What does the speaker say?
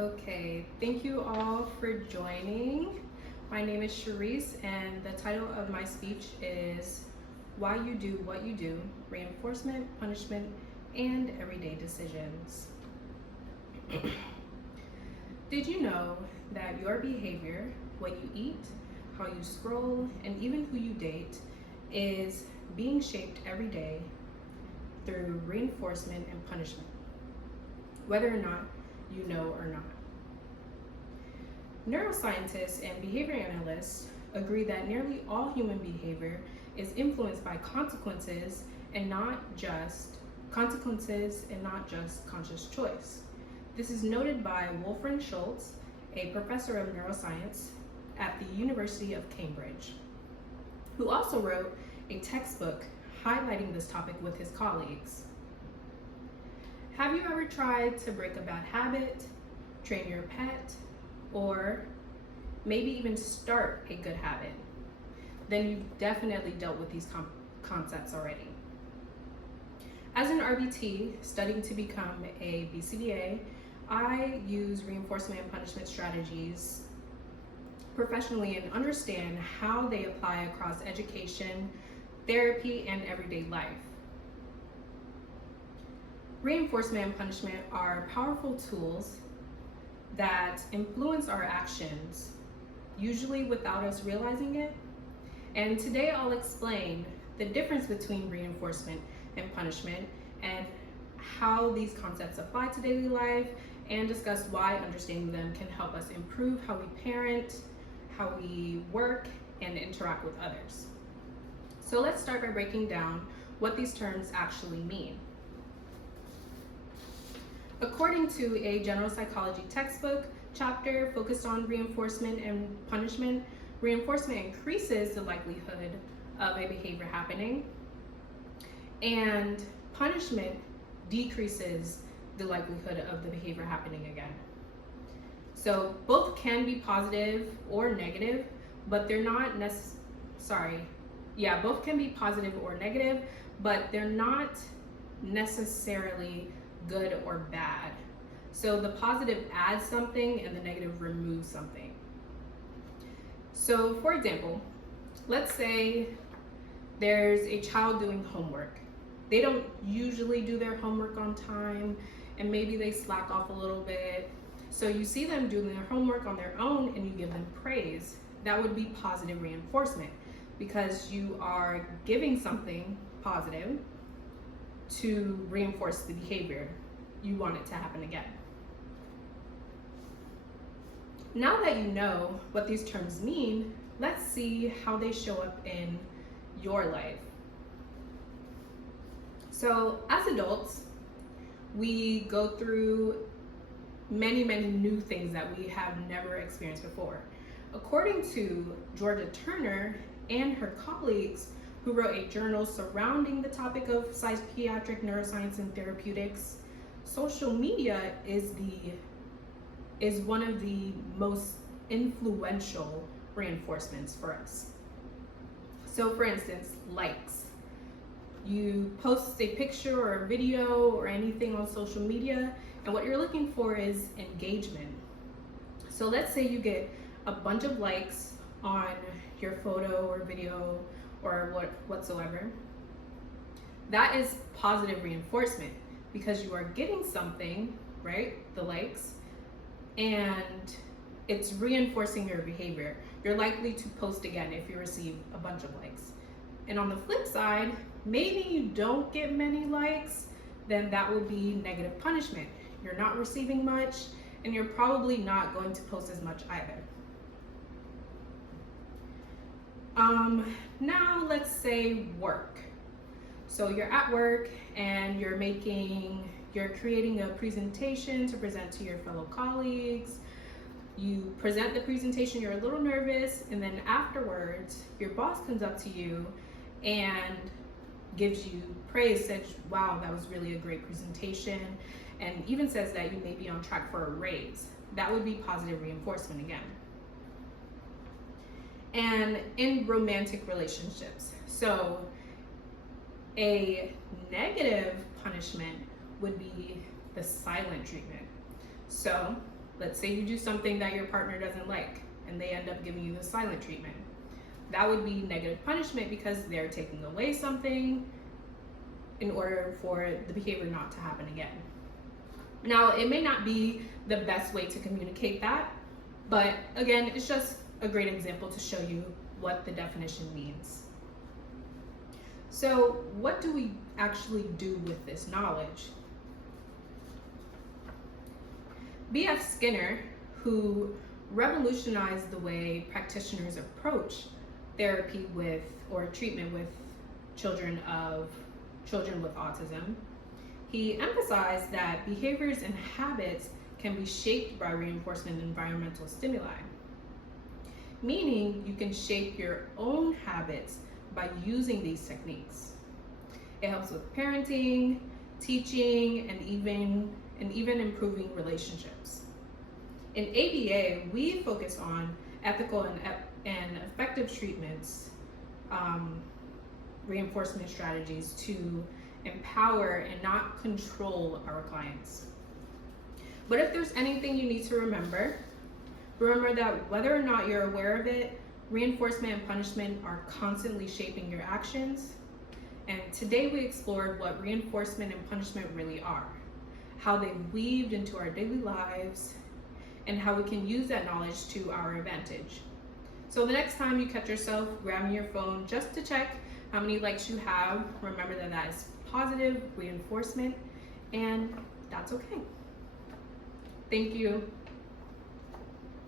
Okay, thank you all for joining. My name is Charisse, and the title of my speech is Why You Do What You Do, Reinforcement, Punishment, and Everyday Decisions. Did you know that your behavior, what you eat, how you scroll, and even who you date is being shaped every day through reinforcement and punishment, whether or not you know or not? Neuroscientists and behavior analysts agree that nearly all human behavior is influenced by consequences and not just conscious choice. This is noted by Wolfram Schultz, a professor of neuroscience at the University of Cambridge, who also wrote a textbook highlighting this topic with his colleagues. Have you ever tried to break a bad habit, train your pet, or maybe even start a good habit? Then you've definitely dealt with these concepts already. As an RBT studying to become a BCBA, I use reinforcement and punishment strategies professionally and understand how they apply across education, therapy, and everyday life. Reinforcement and punishment are powerful tools that influence our actions, usually without us realizing it. And today I'll explain the difference between reinforcement and punishment and how these concepts apply to daily life, and discuss why understanding them can help us improve how we parent, how we work, and interact with others. So let's start by breaking down what these terms actually mean. According to a general psychology textbook chapter focused on reinforcement and punishment, reinforcement increases the likelihood of a behavior happening, and punishment decreases the likelihood of the behavior happening again. So both can be positive or negative, but they're not both can be positive or negative, but they're not necessarily good or bad. So the positive adds something and the negative removes something. So for example, let's say there's a child doing homework. They don't usually do their homework on time, and maybe they slack off a little bit. So you see them doing their homework on their own and you give them praise. That would be positive reinforcement, because you are giving something positive to reinforce the behavior. You want it to happen again. Now that you know what these terms mean, let's see how they show up in your life. So as adults, we go through many new things that we have never experienced before. According to Georgia Turner and her colleagues, who wrote a journal surrounding the topic of psychiatric neuroscience and therapeutics, social media is one of the most influential reinforcements for us. So for instance, likes. You post a picture or a video or anything on social media, and what you're looking for is engagement. So let's say you get a bunch of likes on your photo or video or whatsoever. That is positive reinforcement, because you are getting something, right? The likes, and it's reinforcing your behavior. You're likely to post again if you receive a bunch of likes. And on the flip side, maybe you don't get many likes, then that would be negative punishment. You're not receiving much, and you're probably not going to post as much either. Now let's say work. So you're at work and you're creating a presentation to present to your fellow colleagues. You present the presentation, you're a little nervous, and then afterwards, your boss comes up to you and gives you praise, says, wow, that was really a great presentation, and even says that you may be on track for a raise. That would be positive reinforcement again. And in romantic relationships, so a negative punishment would be the silent treatment. So Let's say you do something that your partner doesn't like and they end up giving you the silent treatment. That would be negative punishment because they're taking away something in order for the behavior not to happen again. Now, it may not be the best way to communicate that, but again, it's just a great example to show you what the definition means. So, what do we actually do with this knowledge? B.F. Skinner, who revolutionized the way practitioners approach therapy with or treatment with children with autism, he emphasized that behaviors and habits can be shaped by reinforcement environmental stimuli, meaning you can shape your own habits by using these techniques. It helps with parenting, teaching, and even improving relationships. In ABA, we focus on ethical and effective treatments, reinforcement strategies to empower and not control our clients. But if there's anything you need to remember that whether or not you're aware of it, reinforcement and punishment are constantly shaping your actions. And today we explored what reinforcement and punishment really are, how they weaved into our daily lives, and how we can use that knowledge to our advantage. So the next time you catch yourself grabbing your phone just to check how many likes you have, remember that that is positive reinforcement, and that's okay. Thank you.